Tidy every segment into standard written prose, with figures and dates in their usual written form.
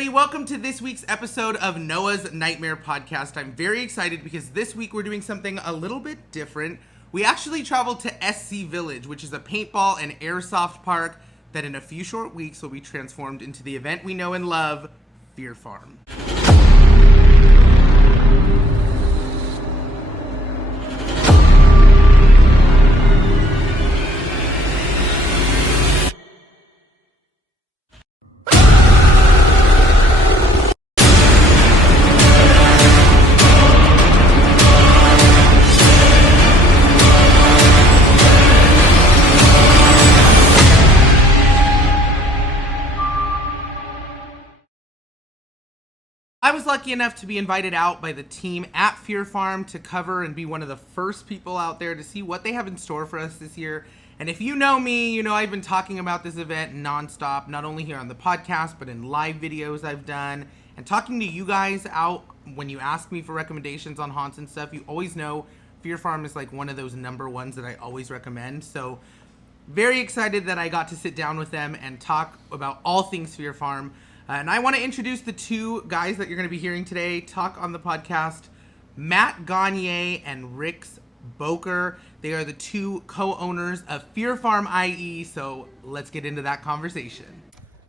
everybody. Welcome to this week's episode of Noah's Nightmare Podcast. I'm very excited because this week we're doing something a little bit different. We actually traveled to SC Village, which is a paintball and airsoft park that in a few short weeks will be transformed into the event we know and love, Fear Farm. I was lucky enough to be invited out by the team at Fear Farm to cover and be one of the first people out there to see what they have in store for us this year. And if you know me, you know I've been talking about this event nonstop, not only here on the podcast, but in live videos I've done. And talking to you guys out when you ask me for recommendations on haunts and stuff, you always know Fear Farm is like one of those number ones that I always recommend. So very excited that I got to sit down with them and talk about all things Fear Farm. And I want to introduce the two guys that you're going to be hearing today talk on the podcast, Matt Gagne and Rix Boker. They are the two co-owners of Fear Farm IE, so let's get into that conversation.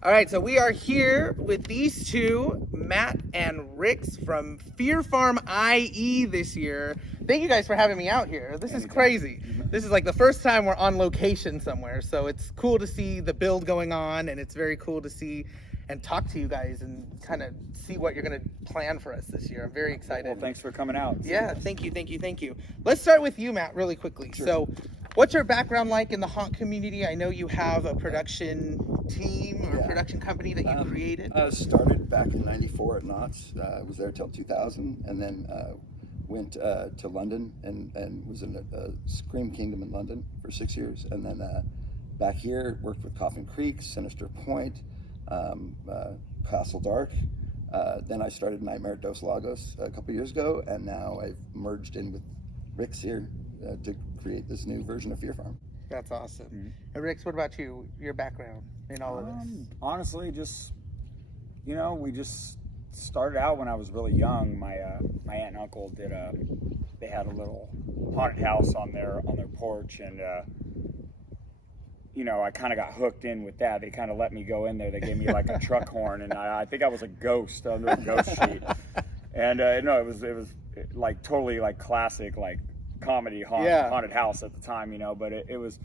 All right, so we are here with these two, Matt and Rix from Fear Farm IE this year. Thank you guys for having me out here. This is crazy. This is like the first time we're on location somewhere, so it's cool to see the build going on, and it's very cool to see and talk to you guys and kind of see what you're going to plan for us this year. I'm very excited. Well, thanks for coming out. Yeah, thank you. Let's start with you, Matt, really quickly. Sure. So what's your background like in the haunt community? I know you have a production team or production company that you created. I started back in '94 at Knott's. I was there till 2000, and then went to London and was in a Scream Kingdom in London for 6 years. And then back here, worked with Coffin Creek, Sinister Point, Castle Dark. Then I started Nightmare at Dos Lagos a couple years ago, and now I've merged in with Rix here to create this new version of Fear Farm. That's awesome. Mm-hmm. And Rix, what about you? Your background in all of this? Honestly, just, we just started out when I was really young. My aunt and uncle they had a little haunted house on their porch, and I kind of got hooked in with that. They kind of let me go in there. They gave me like a truck horn, and I think I was a ghost under a ghost sheet. And it was like totally like classic like comedy haunted house at the time, but it was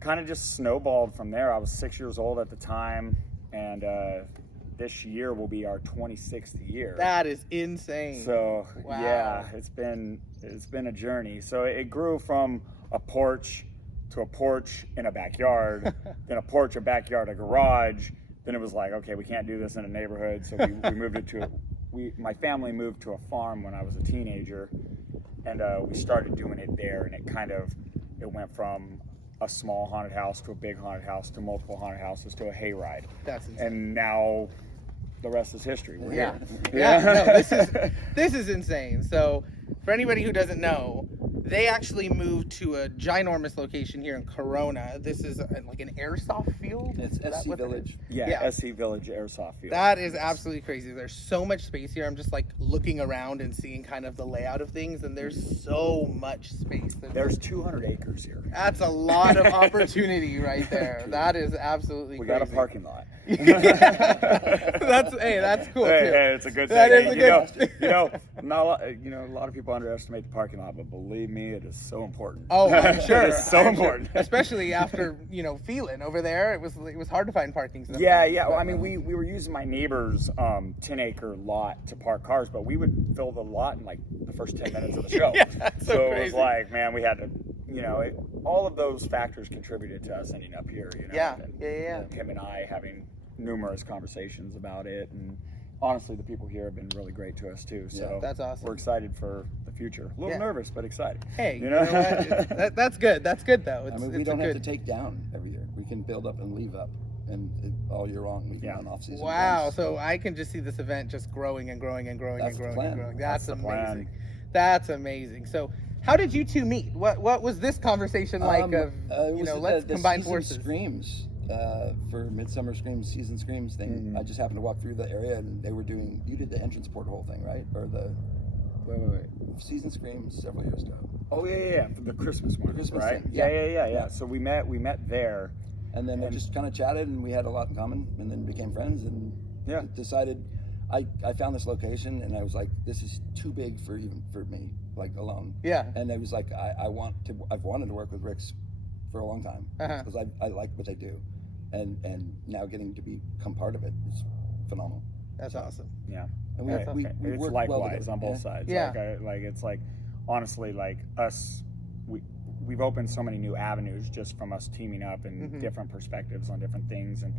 kind of just snowballed from there. I was 6 years old at the time, and this year will be our 26th year. That is insane. So wow. Yeah, it's been a journey. So it grew from a porch to a porch in a backyard, then a porch, a backyard, a garage. Then it was like, okay, we can't do this in a neighborhood, so we moved it my family moved to a farm when I was a teenager, and we started doing it there, and it went from a small haunted house to a big haunted house to multiple haunted houses to a hayride. That's insane. And now the rest is history. We're here. No, this is insane. So for anybody who doesn't know, they actually moved to a ginormous location here in Corona. This is like an airsoft field? It's SC Village. Yeah, SC Village Airsoft Field. That is absolutely crazy. There's so much space here. I'm just like looking around and seeing kind of the layout of things, and there's so much space. There's 200 acres here. That's a lot of opportunity right there. That is absolutely crazy. We got a parking lot. That's cool too. Hey, it's a good thing. That is a good. A lot of people underestimate the parking lot, but believe me, it is so important. Oh, I'm sure. It is so important. Especially after, Phelan over there, it was hard to find parking. Yeah. Well, I mean, we were using my neighbor's 10-acre lot to park cars, but we would fill the lot in like the first 10 minutes of the show. Yeah, so it was like, man, we had to, all of those factors contributed to us ending up here. Yeah. Him and I having numerous conversations about it, and honestly, the people here have been really great to us too. So that's awesome. We're excited for the future. A little nervous, but excited. Hey, you know what? That's good. That's good though. We don't have to take down every year. We can build up and leave up, and all year long we can run off season. Wow! events. So I can just see this event just growing and growing and growing and growing and growing. That's amazing. Plan. That's amazing. So how did you two meet? What was this conversation like? Let's combine forces. Screams. for Midsummer Screams, Season Screams thing. I just happened to walk through the area and they were doing. You did the entrance porthole thing, right? Or the Wait. Season Screams several years ago. Oh yeah. For the Christmas one, Christmas right? thing, Yeah. So we met there. And then I just kind of chatted, and we had a lot in common, and then became friends, and decided. I found this location, and I was like, this is too big for me, like alone. Yeah. And it was like, I've wanted to work with Rick's for a long time because I like what they do, and now getting to become part of it is phenomenal. That's awesome. Yeah. And we It's work likewise well together. on both sides. Yeah. It's like honestly, like us, we've opened so many new avenues just from us teaming up and different perspectives on different things. And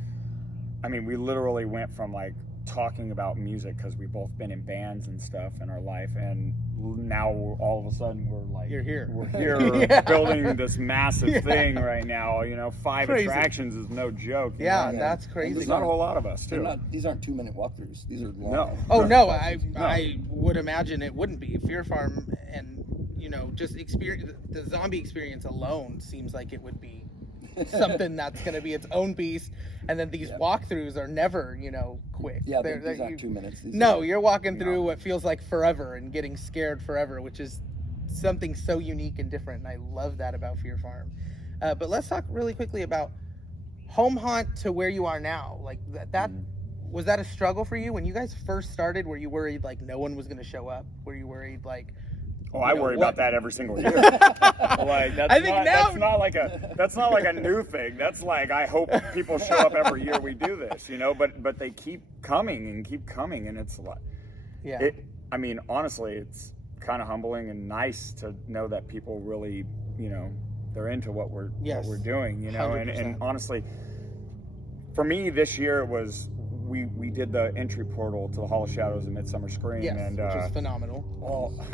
I mean, we literally went from like talking about music because we've both been in bands and stuff in our life, and now all of a sudden we're like, You're here. We're here building this massive thing right now. 5 Crazy. attractions is no joke. Yeah, Yeah. that's crazy. There's not a whole lot of us too. These aren't 2-minute walkthroughs. These are long. No. Oh no, I would imagine it wouldn't be. Fear Farm and just experience the zombie experience alone seems like it would be something that's going to be its own beast. And then these walkthroughs are never quick. Yeah, these aren't 2 minutes. No, you're walking through what feels like forever and getting scared forever, which is something so unique and different. And I love that about Fear Farm. But let's talk really quickly about Home Haunt to where you are now. Like that was that a struggle for you when you guys first started? Were you worried like no one was going to show up? Were you worried like? Oh, I worry about that every single year. Like that's not like a new thing. That's like I hope people show up every year we do this, But they keep coming, and it's a lot. Yeah. I mean, honestly, it's kind of humbling and nice to know that people really, they're into what we're doing, And 100%. honestly, for me this year it was. We did the entry portal to the Hall of Shadows and Midsummer Scream, Yes, and which is phenomenal.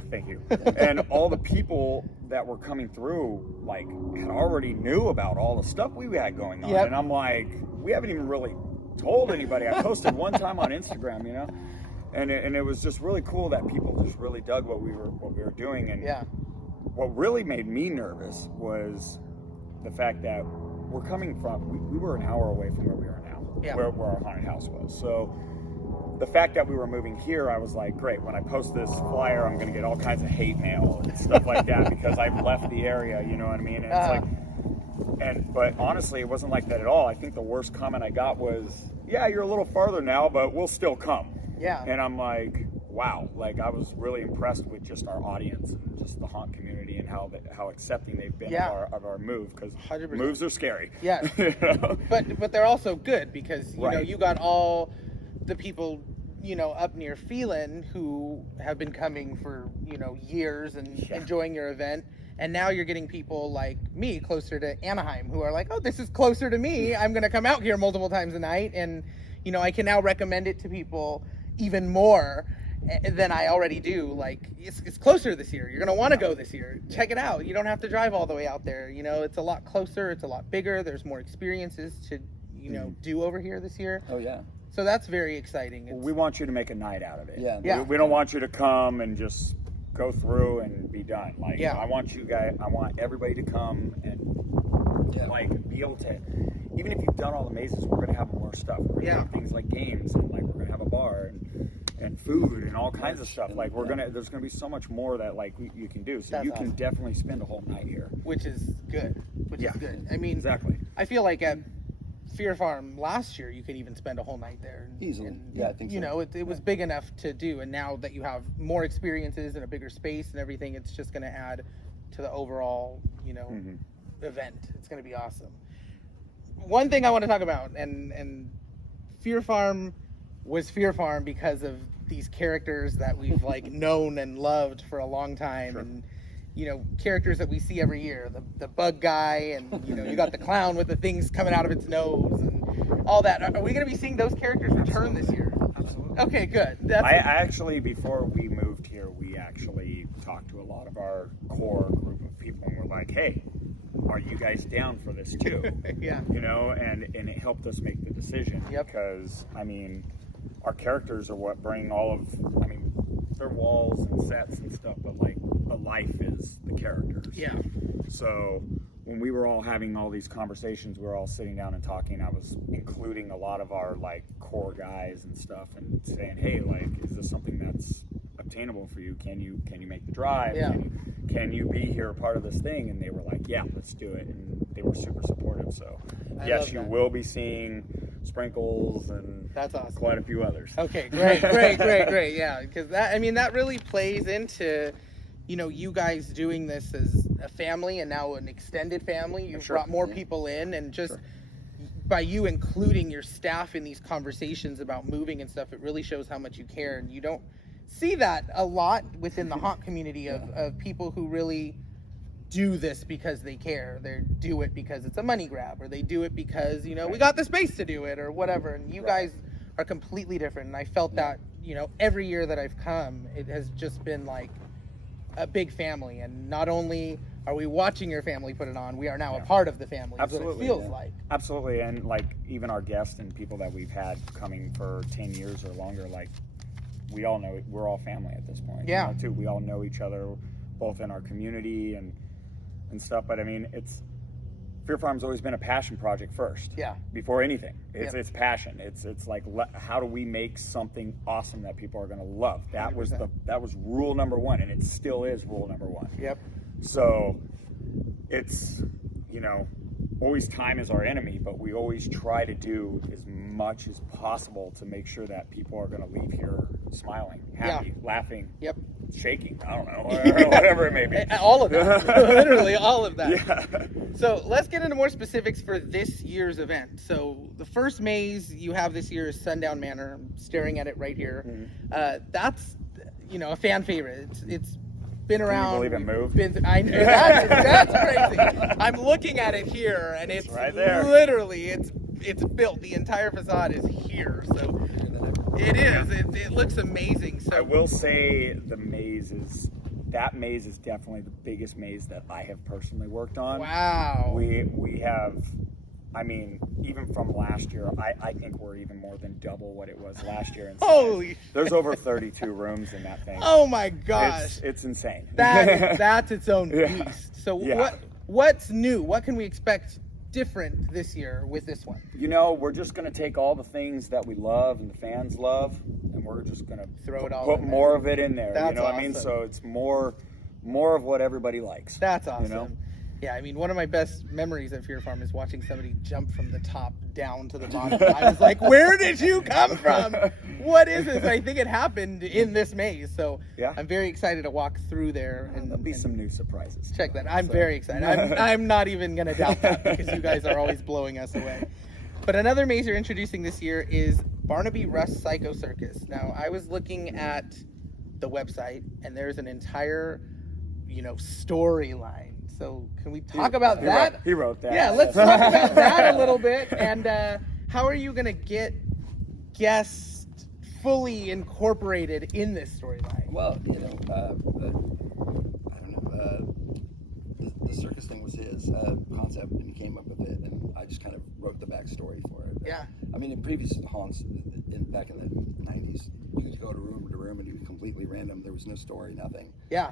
thank you. And all the people that were coming through, like, had already knew about all the stuff we had going on, Yep. and I'm like, we haven't even really told anybody. I posted one time on Instagram, and it was just really cool that people just really dug what we were doing, and what really made me nervous was the fact that we're coming from. We were an hour away from where we are now. Yeah. Where our haunted house was. So the fact that we were moving here, I was like, great, when I post this flyer, I'm going to get all kinds of hate mail and stuff like that because I've left the area, you know what I mean? And it's like, but honestly, it wasn't like that at all. I think the worst comment I got was, yeah, you're a little farther now, but we'll still come. Yeah. And I'm like, wow, like I was really impressed with just our audience and just the haunt community and how accepting they've been of our move, because 100%. moves are scary. Yeah. But they're also good because you got all the people up near Phelan who have been coming for years and enjoying your event, and now you're getting people like me closer to Anaheim who are like, oh, this is closer to me, I'm gonna come out here multiple times a night, and I can now recommend it to people even more than I already do. Like it's closer this year. You're gonna want to go this year. Check it out. You don't have to drive all the way out there. It's a lot closer. It's a lot bigger. There's more experiences to do over here this year. Oh yeah. So that's very exciting. We want you to make a night out of it. Yeah. We don't want you to come and just go through and be done. Like I want everybody to come and like be able to. Even if you've done all the mazes, we're gonna have more stuff. We're gonna have things like games, and like we're gonna have a bar and food and all kinds of stuff. Like there's gonna be so much more that like you can do. So That's can definitely spend a whole night here. Which is good. Which is good. I mean, exactly. I feel like at Fear Farm last year, you could even spend a whole night there. Easily. And, I think so. It was big enough to do. And now that you have more experiences and a bigger space and everything, it's just going to add to the overall, event. It's going to be awesome. One thing I want to talk about, and Fear Farm was Fear Farm because of these characters that we've like known and loved for a long time. Sure. And characters that we see every year, the bug guy, and you got the clown with the things coming out of its nose and all that. Are we going to be seeing those characters return this year? Absolutely. Okay, good. I actually, before we moved here, we actually talked to a lot of our core group of people, and we're like, hey, are you guys down for this too? Yeah. And it helped us make the decision. Yep. Because our characters are what bring all of they're walls and sets and stuff, but like the life is the characters. Yeah. So when we were all having all these conversations, we were all sitting down and talking. I was including a lot of our like core guys and stuff, and saying, "Hey, like, is this something that's obtainable for you? Can you make the drive? Yeah. Can you be here, part of this thing?" And they were like, "Yeah, let's do it." And they were super supportive. So I yes, love you that. will be seeing Sprinkles and That's awesome. quite a few others. Okay, great. Yeah, because that really plays into, you guys doing this as a family and now an extended family. You've Sure. brought more people in, and just by you including your staff in these conversations about moving and stuff, it really shows how much you care. And you don't see that a lot within the haunt community of people who really do this because they care. They do it because it's a money grab, or they do it because, we got the space to do it, or whatever. And you guys are completely different. And I felt that, every year that I've come, it has just been like a big family. And not only are we watching your family put it on, we are now a part of the family. Absolutely, Is what it feels like. Absolutely. And like even our guests and people that we've had coming for 10 years or longer, like we all know we're all family at this point. Yeah. Too. We all know each other, both in our community and stuff. But I mean, Fear Farm's always been a passion project first. Yeah. Before anything, it's Yep. it's passion. It's like how do we make something awesome that people are going to love? That was 100%. rule number one, and it still is rule number one. Yep. So it's, always time is our enemy, but we always try to do as much as possible to make sure that people are going to leave here smiling, happy, laughing, Yep. shaking. I don't know, whatever it may be. All of that. Literally all of that. Yeah. So let's get into more specifics for this year's event. So the first maze you have this year is Sundown Manor. I'm staring at it right here. That's, a fan favorite. It's been around. Can you believe it moved? I know, that's crazy. I'm looking at it here, and it's right there. literally, it's built. The entire facade is here. So it is. It looks amazing. So I will say that maze is definitely the biggest maze that I have personally worked on. wow. We have, I mean, even from last year, I think we're even more than double what it was last year in size. Holy There's over 32 rooms in that thing. Oh my gosh. It's insane. That's its own Yeah. beast. So Yeah. what's new? What can we expect different this year with this one? We're just going to take all the things that we love and the fans love, and we're just going to Throw it all put in there. more of it in there. That's you know what I mean? awesome. So it's more of what everybody likes. That's awesome. You know? Yeah, I mean, one of my best memories at Fear Farm is watching somebody jump from the top down to the bottom. I was like, where did you come from? What is this? I think it happened in this maze. So Yeah. I'm very excited to walk through there and There'll be some new surprises. check that. I'm very excited. I'm not even going to doubt that because you guys are always blowing us away. But another maze you're introducing this year is Barnaby Rust Psycho Circus. Now, I was looking at the website, and there's an entire, storyline. So can we talk about that? He wrote that. Yeah, let's talk about that a little bit. And how are you going to get guests fully incorporated in this storyline? Well, I don't know. The circus thing was his concept, and he came up with it, and I just kind of wrote the backstory for it. Yeah. I mean, in previous haunts, back in the 90s, you could go to room, and it was completely random. There was no story, nothing. Yeah.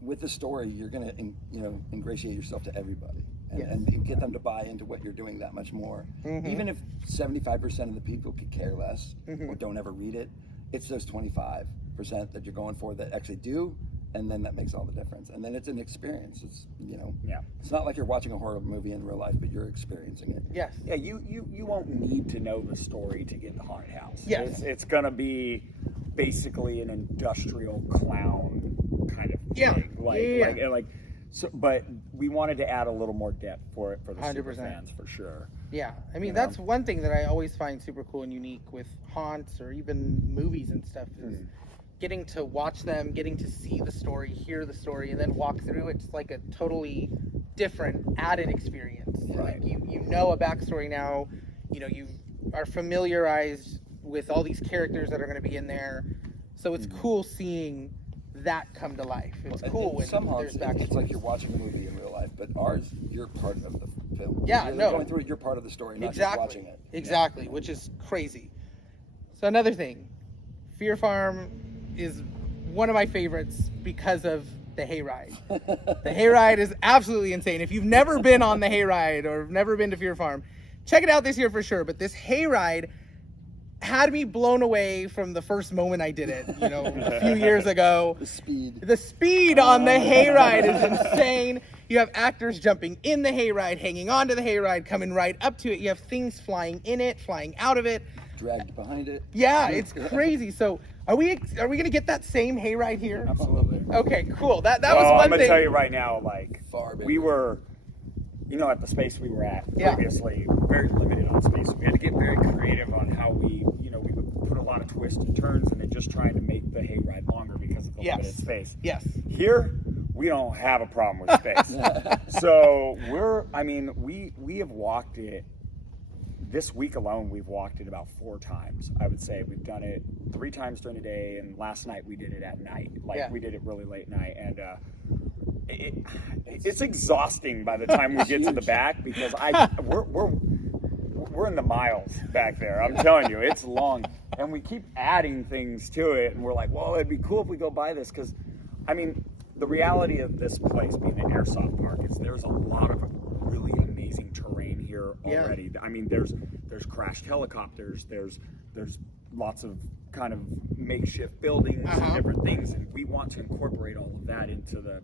With the story, you're going to, ingratiate yourself to everybody. Yes. And get them to buy into what you're doing that much more. Mhm. Even if 75% of the people could care less Mhm. or don't ever read it, it's those 25% that you're going for that actually do, and then that makes all the difference. And then it's an experience. It's Yeah. it's not like you're watching a horror movie in real life, but you're experiencing it. Yes. Yeah, you won't need to know the story to get the haunted house. Yes. It's gonna be basically an industrial clown kind of Yeah. thing. Yeah. So, but we wanted to add a little more depth for it for the super 100%. fans for sure. Yeah, I mean, You know? that's one thing that I always find super cool and unique with haunts or even movies and stuff is getting to watch them, getting to see the story, hear the story, and then walk through. It's like a totally different added experience. Right. Like you know a backstory now, you are familiarized with all these characters that are going to be in there. So it's cool seeing that come to life. It's cool In when some there's haunts, it's like backstories. you're watching a movie in real life, but ours, you're part of the film. Yeah, you're no. going through it, you're part of the story, not just Exactly. watching it. Exactly, which is crazy. So another thing, Fear Farm is one of my favorites because of the hayride. The hayride is absolutely insane. If you've never been on the hayride or never been to Fear Farm, check it out this year for sure. But this hayride had me blown away from the first moment I did it, a few years ago. The speed on the hayride is insane. You have actors jumping in the hayride, hanging onto the hayride, coming right up to it. You have things flying in it, flying out of it. Dragged behind it. Yeah, it's crazy. So are we gonna get that same hayride here? Absolutely. Okay, cool. That was Well, one I'm gonna thing. tell you right now, Far bigger. we were, at the space we were at Yeah. previously, very limited on space. We had to get very creative on how we would put a lot of twists and turns into just trying to make the hayride longer because of the Yes. limited space. Yes. Here, we don't have a problem with space. So we have walked it. This week alone, we've walked it about 4 times. I would say we've done it 3 times during the day, and last night we did it at night. We did it really late night, and it's exhausting by the time we get to the back because we're in the miles back there. I'm telling you, it's long, and we keep adding things to it, and we're like, well, it'd be cool if we go buy this because, the reality of this place being an airsoft park is there's a lot of really amazing terrain here already. Yeah. There's crashed helicopters. There's lots of kind of makeshift buildings and different things, and we want to incorporate all of that into the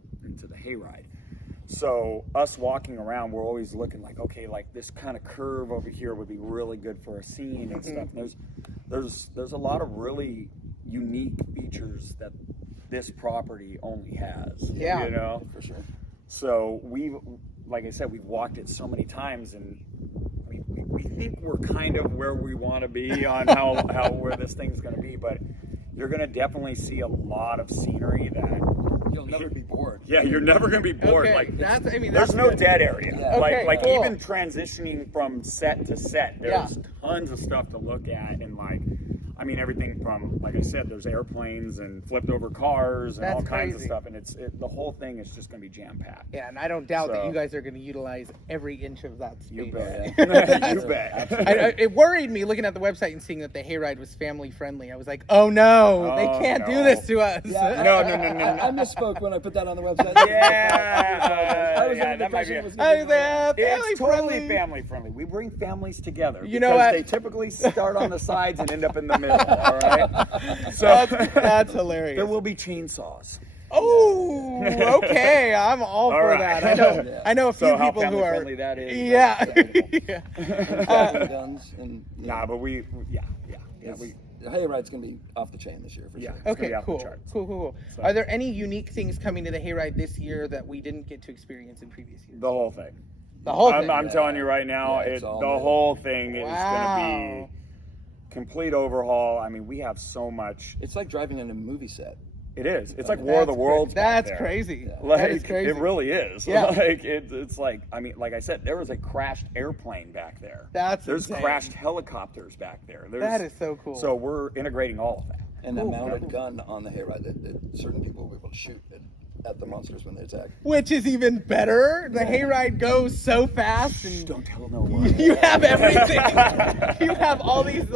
hayride. So us walking around, we're always looking like, okay, like this kind of curve over here would be really good for a scene and stuff. And there's a lot of really unique features that this property only has. Yeah. For sure. So like I said, we've walked it so many times, and we think we're kind of where we want to be on where this thing's going to be, but you're going to definitely see a lot of scenery that You'll never be bored. yeah, you're never going to be bored. Okay, Like that's there's no good. dead area. Yeah. Okay, Like cool. even transitioning from set to set, there's tons of stuff to look at, and everything from, like I said, there's airplanes and flipped over cars and That's all kinds of crazy. stuff, and the whole thing is just going to be jam packed. Yeah, and I don't doubt that So- you guys are going to utilize every inch of that space. You bet. Yeah. You bet. It worried me looking at the website and seeing that the hayride was family friendly. I was like, oh no, they Oh, can't do no. this to us. Yeah, No. I misspoke when I put that on the website. Yeah, I was under the that might be impression it. it was I gonna was be like, It's family totally friendly. family friendly. We bring families together. You know because what? They typically start on the sides and end up in the middle. All right. So That's hilarious. there will be chainsaws. Oh, okay. I'm all for right. that. I know. Yeah. I know a few So how people who are. family-friendly that is. Yeah. Handgun guns and Nah, but we the hayride's gonna be off the chain this year for yeah. sure. It's gonna Okay. be off the Cool. charts. Cool. So- Are there any unique things coming to the hayride this year that we didn't get to experience in previous years? The whole thing. The whole thing. I'm telling you right now, Yeah, it's the all new. whole thing is Wow. going to be complete overhaul. We have so much. It's like driving in a movie set. It is. It's like War of the Worlds. back That's there. crazy. Yeah. That is crazy. It really is. Yeah. It's like, like I said, there was a crashed airplane back there. There's insane. crashed helicopters back there. That is so cool. So we're integrating all of that. And Cool. a mounted gun on the hayride that certain people will be able to shoot at the monsters when they attack. Which is even better. The hayride goes so fast, and Don't tell no one. you have everything. You have all these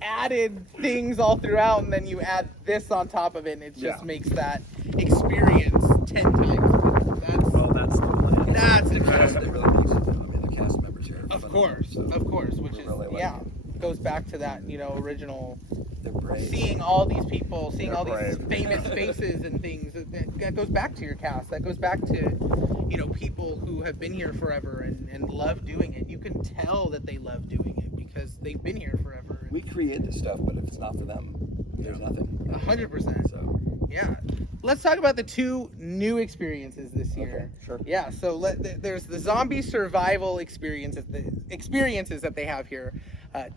added things all throughout, and then you add this on top of it, and it just Yeah. makes that experience 10 times better. That's the plan. That's It interesting. really makes it. The cast members here. are Of phenomenal, course, so which we is really like it. goes back to that original They're brave. seeing all these people, seeing They're all these brave. famous faces and things. That goes back to your cast. That goes back to people who have been here forever and love doing it. You can tell that they love doing it because they've been here forever. We create this stuff, but if it's not for them, there's nothing. 100%. So Yeah. Let's talk about the 2 new experiences this year. Okay, sure. Yeah, so there's the zombie survival experiences that they have here.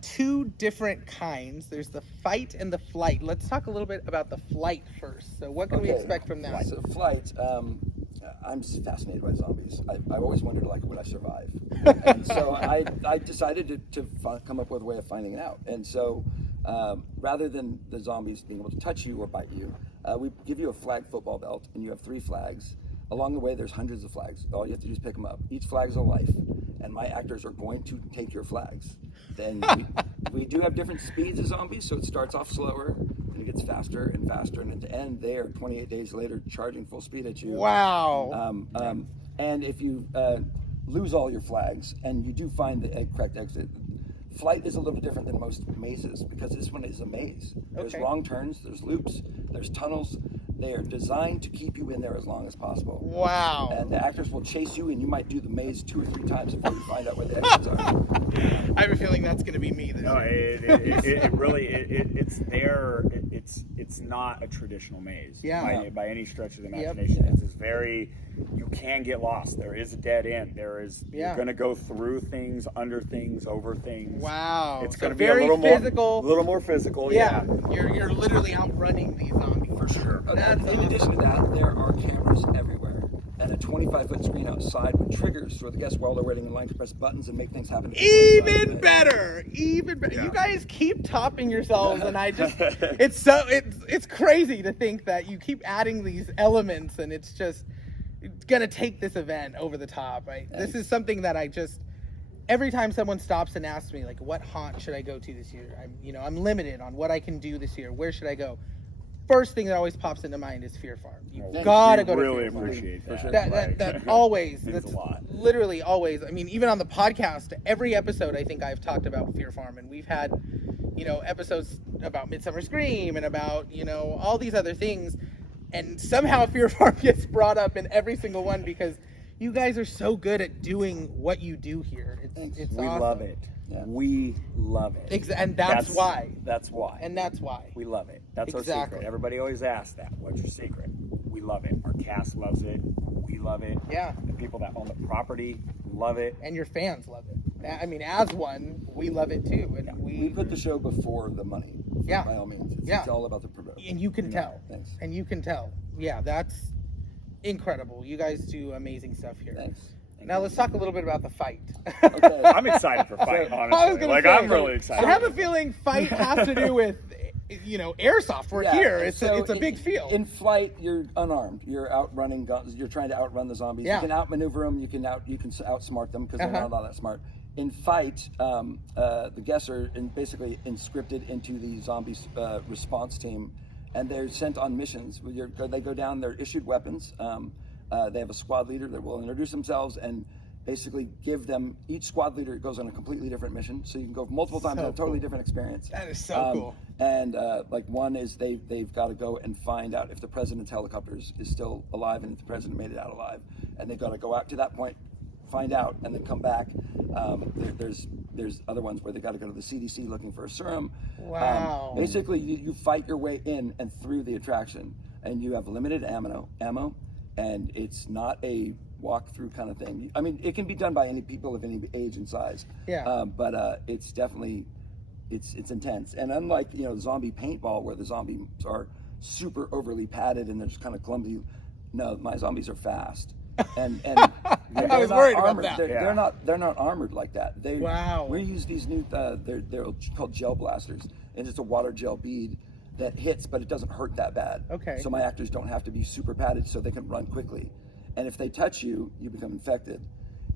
2 different kinds. There's the fight and the flight. Let's talk a little bit about the flight first. So what can we expect from that? So flight, I'm just fascinated by zombies. I've always wondered, would I survive? And so I decided to come up with a way of finding it out. And so rather than the zombies being able to touch you or bite you, we give you a flag football belt, and you have 3 flags. Along the way, there's hundreds of flags. All you have to do is pick them up. Each flag is a life, and my actors are going to take your flags. Then we do have different speeds of zombies, so it starts off slower. and it gets faster and faster, and at the end, they are 28 days later charging full speed at you. Wow. And if you lose all your flags and you do find the correct exit, flight is a little different than most mazes because this one is a maze. There's Okay. wrong turns, there's loops, there's tunnels. They are designed to keep you in there as long as possible. Wow. And the actors will chase you, and you might do the maze 2 or 3 times before you find out where the exits are. I have a feeling that's going to be me. No, it really it's there. It's not a traditional maze. Yeah. By any stretch of the imagination, it's very. You can get lost. There is a dead end. There is. You're going to go through things, under things, over things. Wow. It's So going to be very a little physical. more, little more physical. Yeah. You're literally outrunning these zombies. For sure. In addition to that, there are cameras everywhere. And a 25-foot screen outside with triggers for the guests while they're waiting in line to press buttons and make things happen. Even better. You guys keep topping yourselves, and I just it's crazy to think that you keep adding these elements, and it's gonna take this event over the top. This is something that I just every time someone stops and asks me like, what haunt should I go to this year? I'm limited on what I can do this year. Where should I go? First thing that always pops into mind is Fear Farm. You gotta go to really Fear Farm. appreciate that. That always, Means that's a lot. literally always. I mean, even on the podcast, every episode I think I've talked about Fear Farm, and we've had, episodes about Midsummer Scream and about, all these other things, and somehow Fear Farm gets brought up in every single one because you guys are so good at doing what you do here. It's We awesome. love it. Yeah. We love it. And that's why. That's why. And that's why. We love it. That's our Exactly. secret. Everybody always asks that. What's your secret? We love it. Our cast loves it. We love it. Yeah. The people that own the property love it. And your fans love it. I mean, as one, we love it too. And We put the show before the money. Yeah. By all means. It's Yeah. all about the production. And you can tell. Thanks. And you can tell. Yeah, that's incredible. You guys do amazing stuff here. Thanks. Now let's talk a little bit about the fight. Okay. I'm excited for fight, I was honestly. gonna Like, say, I'm really excited. I have a feeling fight has to do with, airsoft. We're here. It's so a big field. In flight, you're unarmed. You're outrunning guns. You're trying to outrun the zombies. Yeah. You can outmaneuver them. You can outsmart them because they're not all that smart. In fight, the guests are basically inscripted into the zombies response team, and they're sent on missions. They go down. They're issued weapons. They have a squad leader that will introduce themselves and basically give them, each squad leader goes on a completely different mission, so you can go multiple times and have a totally different experience. That is so cool. And like one is they've got to go and find out if the president's helicopters is still alive and if the president made it out alive, and they've got to go out to that point, find out, and then come back. There's other ones where they got to go to the CDC looking for a serum. Wow. Basically, you fight your way in and through the attraction, and you have limited ammo, and it's not a walk-through kind of thing. I mean, it can be done by any people of any age and size. Yeah. But it's definitely, it's intense. And unlike, zombie paintball where the zombies are super overly padded and they're just kind of clumsy, no, my zombies are fast. And I was not worried about armored. that. They're not armored like that. Wow. We use these new, they're called gel blasters, and it's a water gel bead that hits, but it doesn't hurt that bad. Okay. So my actors don't have to be super padded, so they can run quickly. And if they touch you, you become infected.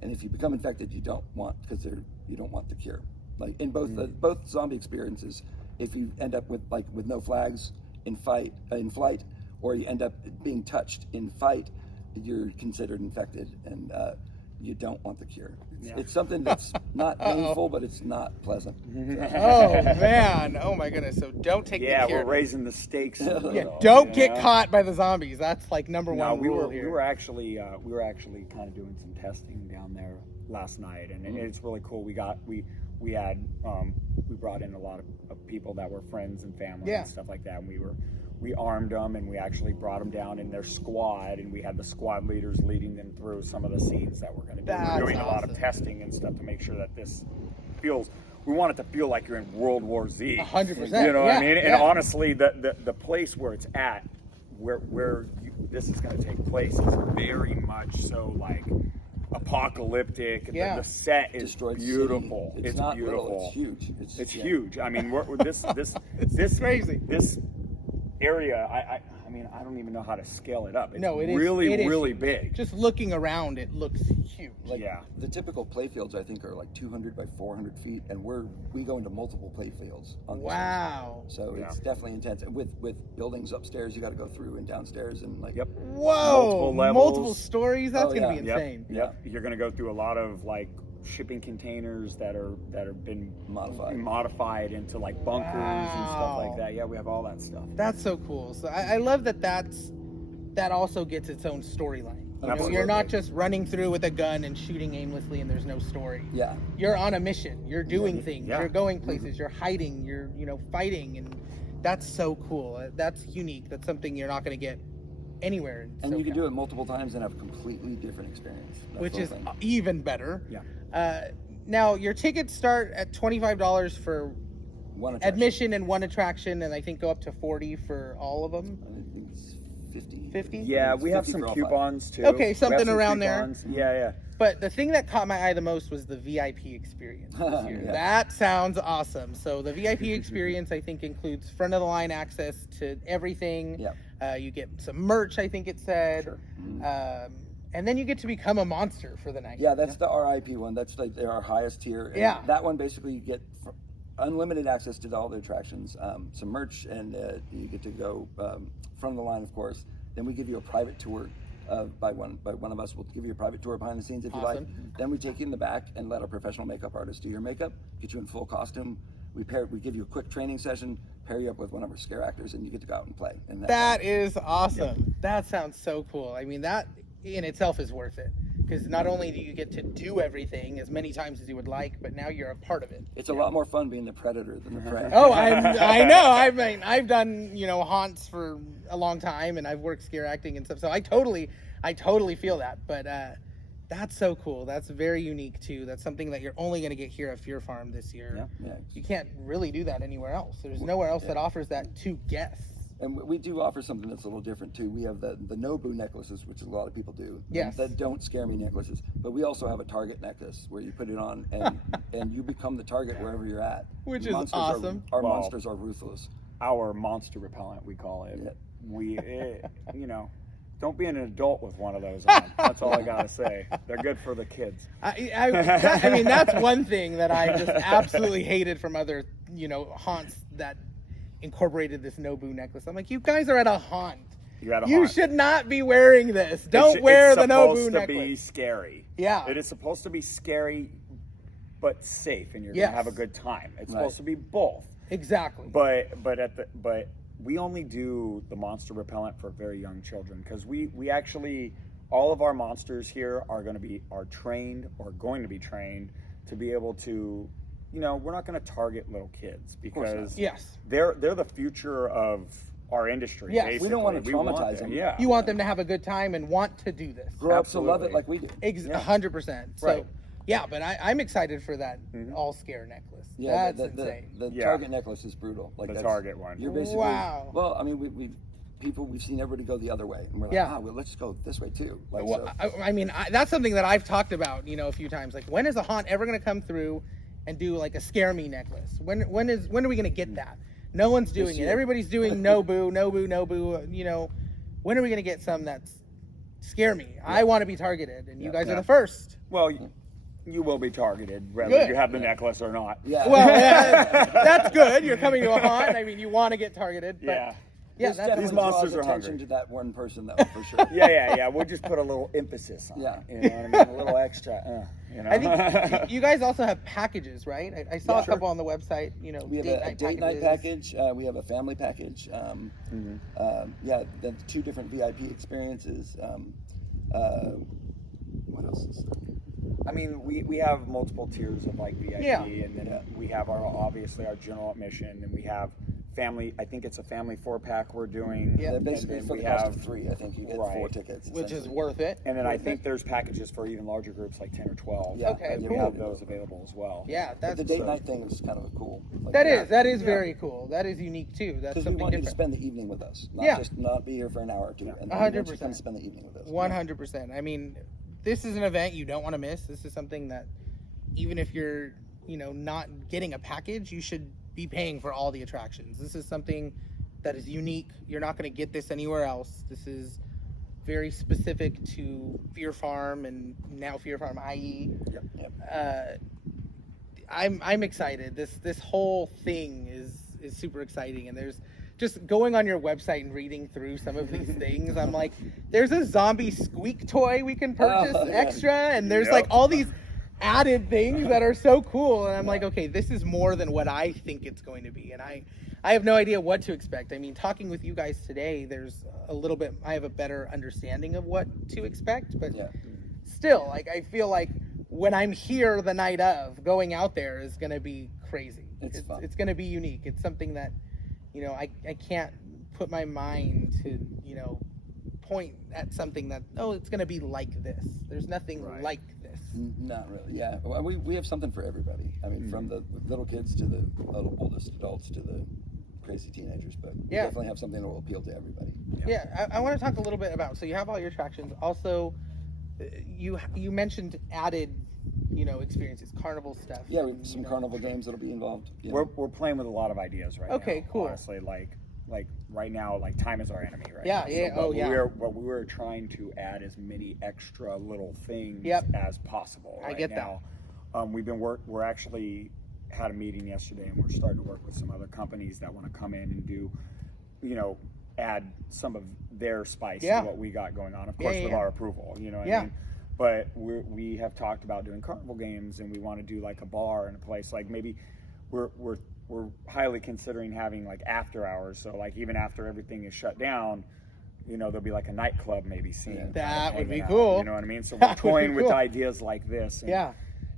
And if you become infected, you don't want the cure. Like in both zombie experiences, if you end up with no flags in flight, or you end up being touched in fight, you're considered infected, and you don't want the cure. It's something that's not painful, but it's not pleasant. Oh man! Oh my goodness! So don't take the Yeah, cure. we're raising the stakes. a little, Yeah, don't you get know? caught by the zombies. That's like number No, one we rule were here. actually kind of doing some testing down there last night, and it's really cool. We brought in a lot of people that were friends and family and stuff like that, and we armed them, and we actually brought them down in their squad, and we had the squad leaders leading them through some of the scenes that we're going to do. That's We're doing a lot of awesome. testing and stuff to make sure that this feels. We want it to feel like you're in World War Z. 100%. You know what I mean? And yeah. honestly, the place where it's at, where this is going to take place, is very much so like apocalyptic. Yeah. The set is Destroyed beautiful. city. It's not beautiful. little, it's huge. It's huge. I mean, this It's crazy. This area, I mean, I don't even know how to scale it up. It's No, it is really, it is really huge. big. Just looking around, it looks huge. Like Yeah. the typical play fields, I think, are like 200 by 400 feet, and we go into multiple play fields on this one. Wow. So Yeah. it's definitely intense. And with buildings upstairs, you got to go through and downstairs and like. Yep. Whoa. Multiple levels. Multiple stories. That's Oh, gonna yeah. be Yep. insane. Yep. You're gonna go through a lot of like shipping containers that are been modified into like bunkers and stuff like Wow. that. Yeah, we have all that stuff. That's so cool. So I love that also gets its own storyline. You know, Absolutely. you're not just running through with a gun and shooting aimlessly and there's no story. Yeah. You're on a mission. You're doing things. Yeah. You're going places. You're hiding. You're fighting, and that's so cool. That's unique. That's something you're not going to get anywhere. In And you can SoCal, do it multiple times and have a completely different experience. That's which the is whole thing. even better. Yeah. Now your tickets start at $25 for One attraction. admission and one attraction, and I think go up to $40 for all of them. I think it's 50. 50? Yeah, It's we have 50 some for all coupons too. Okay, We have something some around there. coupons. Yeah, yeah. But the thing that caught my eye the most was the VIP experience this year. Yeah. That sounds awesome. So the VIP experience, I think, includes front of the line access to everything. Yeah. You get some merch, I think it said. Sure. And then you get to become a monster for the night. Yeah, that's the RIP one. That's like our highest tier. And Yeah. that one basically you get unlimited access to all the attractions, some merch, and you get to go from the line, of course. Then we give you a private tour. By one of us, we'll give you a private tour behind the scenes if you like. Awesome. Then we take you in the back and let a professional makeup artist do your makeup, get you in full costume. We give you a quick training session, pair you up with one of our scare actors, and you get to go out and play. And That is awesome. That sounds so cool. I mean, that in itself is worth it. Because not only do you get to do everything as many times as you would like, but now you're a part of it. it's a lot more fun being the predator than the prey. Oh, I know. I mean, I've done haunts for a long time, and I've worked scare acting and stuff. So I totally feel that. But that's so cool. That's very unique too. That's something that you're only going to get here at Fear Farm this year. Yeah. You can't really do that anywhere else. There's nowhere else that offers that to guests. And we do offer something that's a little different too. We have the Nobu necklaces, which a lot of people do. Yes. That don't scare me necklaces. But we also have a target necklace where you put it on and you become the target wherever you're at. Which is Monsters awesome. Our Wow. monsters are ruthless. Our monster repellent, we call it. Yeah. Don't be an adult with one of those on. That's all I gotta say. They're good for the kids. I mean, that's one thing that I just absolutely hated from other, haunts that incorporated this Nobu necklace. I'm like, you guys are at a haunt. You're at a You haunt. should not be wearing this. Don't wear the Nobu It's supposed to be necklace. scary. Yeah. It is supposed to be scary, but safe, and you're Yes. gonna have a good time. It's Right. supposed to be both. Exactly. But we only do the monster repellent for very young children because we actually all of our monsters here are trained or going to be trained to be able to, we're not going to target little kids because Yes. they're the future of our industry. Yes. basically. We don't want to want traumatize them. Yeah. You want them to have a good time and want to do this. Grow up to love Absolutely. it like we do. 100%. So, Right. yeah, but I'm excited for that all scare necklace. Yeah, That's insane. the Yeah. target necklace is brutal. Like The that's- target one. You're basically Wow. Well, I mean, we've seen everybody go the other way, and we're like, Yeah. well, let's go this way too. Like, Well, so, I mean, that's something that I've talked about, a few times. Like, when is a haunt ever going to come through and do like a scare me necklace? When are we going to get that? No one's doing it. year. Everybody's doing Nobu. When are we going to get some that's scare me? I want to be targeted, and you guys are Yeah. the first. Well, you will be targeted whether Good. you have the necklace or not. yeah. Well, that's good. You're coming to a haunt. I mean, you want to get targeted. But Yeah. yeah, This that's definitely These monsters draws are attention hungry. to that one person though, for sure. Yeah. We'll just put a little emphasis on Yeah. it. You know what I mean? A little extra. I think you guys also have packages, right? I saw Yeah, a couple on the website. We have a date night package. We have a family package. The two different VIP experiences. What else is there? I mean, we have multiple tiers of like VIP, Yeah. and then we have obviously our general admission, and we have family. I think it's a family 4-pack we're doing. Yeah. Basically, and then for we the cost have, of 3, I think you get Right. 4 tickets. which is essentially. worth it. and then I think there's packages for even larger groups like 10 or 12. Yeah. Okay, and yeah, we cool. have those available as well. Yeah, But that's the date night thing is kind of cool. Like, that yeah. is very cool. That is unique too. That's Because we something want you to different. spend the evening with us, not Yeah. just not be here for an hour or two. And then 100%. you come spend the evening with us. 100%. I mean, this is an event you don't want to miss. This is something that even if you're, not getting a package, you should be paying for all the attractions. This is something that is unique. You're not going to get this anywhere else. This is very specific to Fear Farm and now Fear Farm IE. I'm excited. This whole thing is super exciting, and there's just going on your website and reading through some of these things. I'm like, there's a zombie squeak toy we can purchase extra, and there's like all these added things that are so cool, and I'm like, okay, this is more than what I think it's going to be, and I have no idea what to expect. I mean, talking with you guys today, there's a little bit, I have a better understanding of what to expect, but still, like, I feel like when I'm here the night of, going out there is going to be crazy. It's fun. It's going to be unique. It's something that, you know, I can't put my mind to, you know, point at something that, oh, it's going to be like this. There's nothing like this. Not really. Yeah. Well, we have something for everybody. I mean, from the little kids to the oldest adults to the crazy teenagers, but we definitely have something that will appeal to everybody. Yeah. I want to talk a little bit about, so you have all your attractions. Also, you mentioned added, you know, experiences, carnival stuff. Yeah, we have some carnival games that'll be involved. You know. We're playing with a lot of ideas right now. Okay, cool. Honestly, like right now, like time is our enemy, right? Yeah, now. But we're trying to add as many extra little things as possible. Right I get now. That. We're actually had a meeting yesterday, and we're starting to work with some other companies that want to come in and do, you know, add some of their spice to what we got going on. Of course, with our approval. You know what I mean? But we have talked about doing carnival games, and we want to do like a bar and a place like maybe we're highly considering having like after hours. So like even after everything is shut down, you know, there'll be like a nightclub maybe scene. That would be cool. You know what I mean? So we're toying with ideas like this.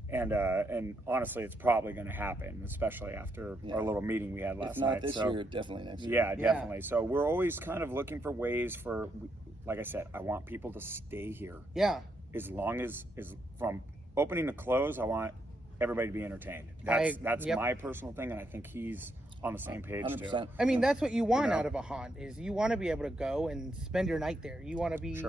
And, and honestly, it's probably going to happen, especially after our little meeting we had last night. If not this year, definitely next year. Yeah, definitely. So we're always kind of looking for ways for, like I said, I want people to stay here. Yeah. As long as from opening to close, I want everybody to be entertained. That's my personal thing, and I think he's on the same page 100%. Too. I mean, that's what you want out of a haunt, is you want to be able to go and spend your night there. You want to be,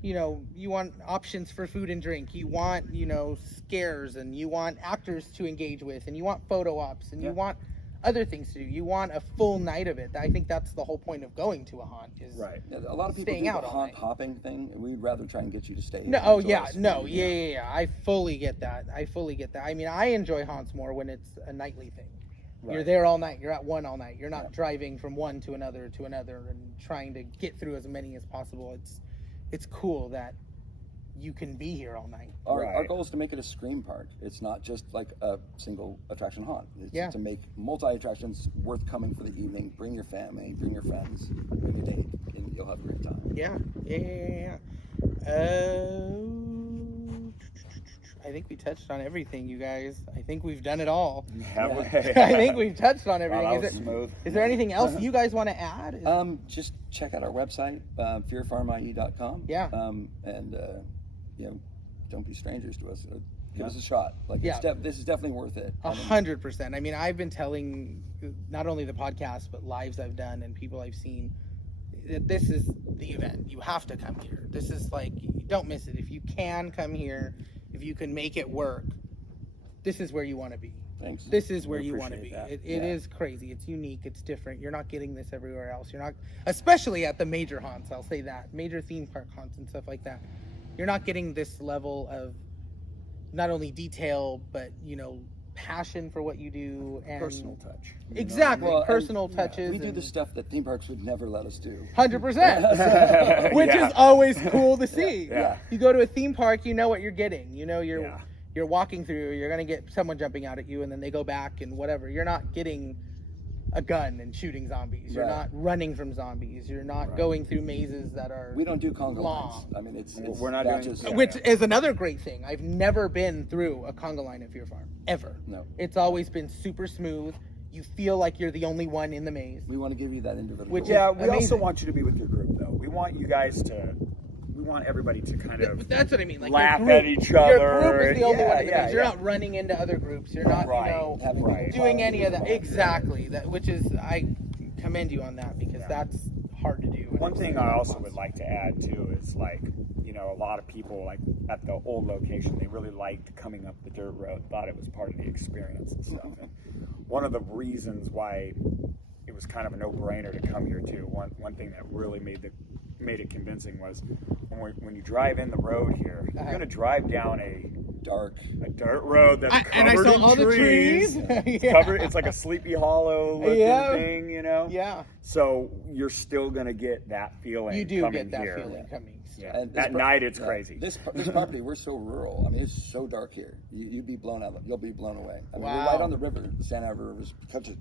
you know, you want options for food and drink. You want, you know, scares, and you want actors to engage with, and you want photo ops, and you want other things to do. You want a full night of it. I think that's the whole point of going to a haunt, is a lot of people do the haunt hopping thing. We'd rather try and get you to stay. I fully get that. I mean, I enjoy haunts more when it's a nightly thing. You're there all night. You're at one all night. You're not driving from one to another and trying to get through as many as possible. It's cool that you can be here all night. Our goal is to make it a Scream park. It's not just like a single attraction haunt. It's to make multi-attractions worth coming for the evening. Bring your family, bring your friends, bring your date, and you'll have a great time. I think we touched on everything, you guys. I think we've done it all. I think we've touched on everything. That was smooth. Is there anything else you guys want to add? Just check out our website, fearfarmie.com. And you know, don't be strangers to us. Give us a shot. Like, this is definitely worth it. 100%. I mean, I've been telling not only the podcast, but lives I've done and people I've seen that this is the event. You have to come here. This is like, don't miss it. If you can come here, if you can make it work, this is where you want to be. Thanks. This is where you want to be. It is crazy. It's unique. It's different. You're not getting this everywhere else. You're not, especially at the major haunts. I'll say that. Major theme park haunts and stuff like that. You're not getting this level of not only detail, but, you know, passion for what you do and personal touch. Exactly. Personal touches. We do the stuff that theme parks would never let us do. 100%. Which is always cool to see. You go to a theme park, you know what you're getting. You know, you're walking through, you're going to get someone jumping out at you, and then they go back and whatever. You're not getting a gun and shooting zombies. You're not running from zombies. You're not going through mazes that are We don't do conga long. lines. I mean, it's we're not doing which is another great thing. I've never been through a conga line at Fear Farm ever. No. It's always been super smooth. You feel like you're the only one in the maze. We want to give you that individual. We also want you to be with your group, though. We want you guys to. We want everybody to kind of. That's what I mean. Like laugh at each other. Your group is the only one in the maze. You're not running into other groups. You're not, doing any of that. Exactly. That, which is, I commend you on that, because that's hard to do. One thing I also would like to add too is, like, you know, a lot of people, like at the old location, they really liked coming up the dirt road, thought it was part of the experience and stuff. And one of the reasons why it was kind of a no-brainer to come here too. One thing that really made it convincing was when you drive in the road here, you're going to drive down a dirt road that's covered and I saw in all trees. the trees. It's covered. It's like a Sleepy Hollow looking thing, you know. Yeah. So you're still going to get that feeling. You do coming get that here. feeling coming. Yeah. And At night, it's crazy. This property, we're so rural. I mean, it's so dark here. You'd be blown out. You'll be blown away. I mean, Wow. we're right on the river. The Santa Ana River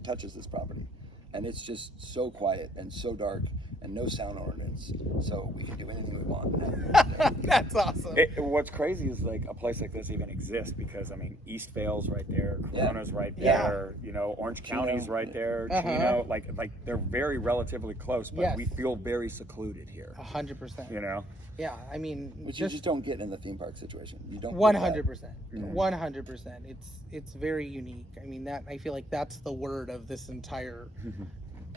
touches this property, and it's just so quiet and so dark, and no sound ordinance. So we can do anything we want. That's awesome. What's crazy is like a place like this even exists because I mean East Vale's right there, Corona's right Yeah. there, you know, Orange County's right there, Uh-huh. Chino, like they're very relatively close, but Yes. we feel very secluded here. 100%. You know. Yeah, I mean, Which you just don't get in the theme park situation. You don't. 100%. 100%. It's very unique. I mean, that I feel like that's the word of this entire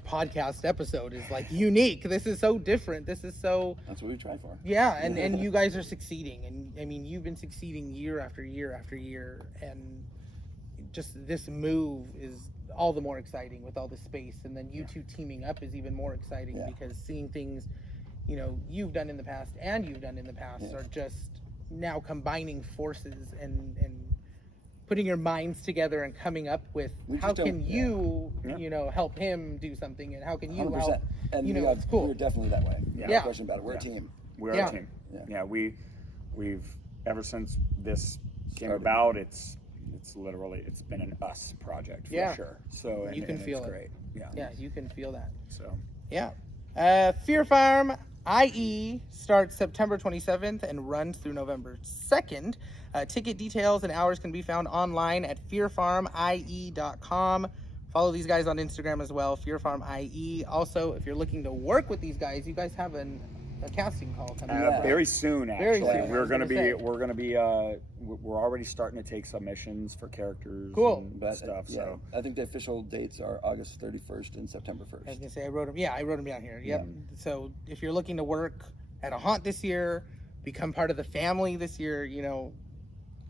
podcast episode is like unique. This is so different. This is so. That's what we try for. Yeah, and you guys are succeeding, and I mean, you've been succeeding year after year after year, and just this move is all the more exciting with all the space, and then you two teaming up is even more exciting because seeing things, you know, you've done in the past and you've done in the past are just now combining forces and putting your minds together and coming up with how can you know, help him do something, and how can you 100%. help, And you know, it's cool. We're definitely that way. Yeah. No question about it. We're a team. We're Yeah. a team. Yeah. We've ever since this came Started. about, it's been an us project for sure. So You can feel it's it. great. Yeah, you can feel that. So Yeah. Fear Farm IE starts September 27th and runs through November 2nd. Ticket details and hours can be found online at fearfarmie.com. Follow these guys on Instagram as well, Fear Farm IE. Also, if you're looking to work with these guys, you guys have a casting call coming up. very soon, actually, Very soon, I we're was gonna gonna say. we're already starting to take submissions for characters Cool. and stuff. Yeah, So I think the official dates are August 31st and September 1st. I was gonna say I wrote them down here. Yep. So if you're looking to work at a haunt this year, become part of the family this year, you know,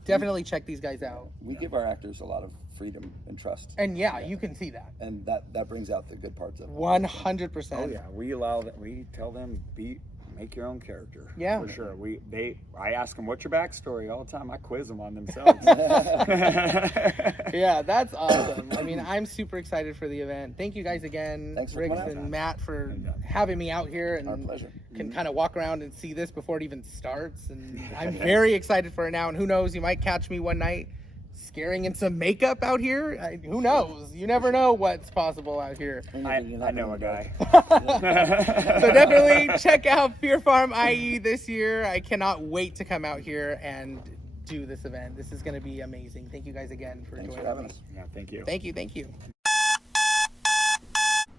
definitely check these guys out. We give our actors a lot of freedom and trust, And you can see that. and that brings out the good parts of it. 100%. oh yeah, we tell them make your own character. Yeah. for sure. I ask them what's your backstory all the time. I quiz them on themselves. Yeah, that's awesome. I mean, I'm super excited for the event. Thank you guys again, Thanks for Riggs coming out. and Matt, for having me out here, and Our pleasure. can kind of walk around and see this before it even starts. And I'm very excited for it now. And who knows, you might catch me one night scaring in some makeup out here. Who knows? You never know what's possible out here. I know a guy. So definitely check out Fear Farm IE this year. I cannot wait to come out here and do this event. This is going to be amazing. Thank you guys again for Thanks for joining having me. us. Yeah, thank you. Thank you.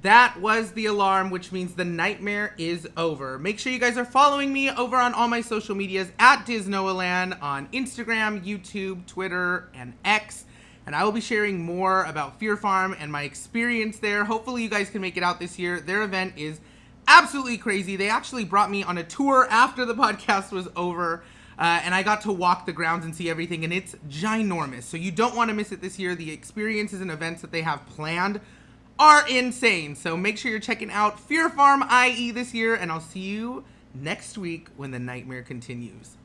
That was the alarm, which means the nightmare is over. Make sure you guys are following me over on all my social medias at Disnoaland on Instagram, YouTube, Twitter, and X. And I will be sharing more about Fear Farm and my experience there. Hopefully you guys can make it out this year. Their event is absolutely crazy. They actually brought me on a tour after the podcast was over. And I got to walk the grounds and see everything, and it's ginormous. So you don't want to miss it this year. The experiences and events that they have planned are insane. So make sure you're checking out Fear Farm IE this year, and I'll see you next week when the nightmare continues.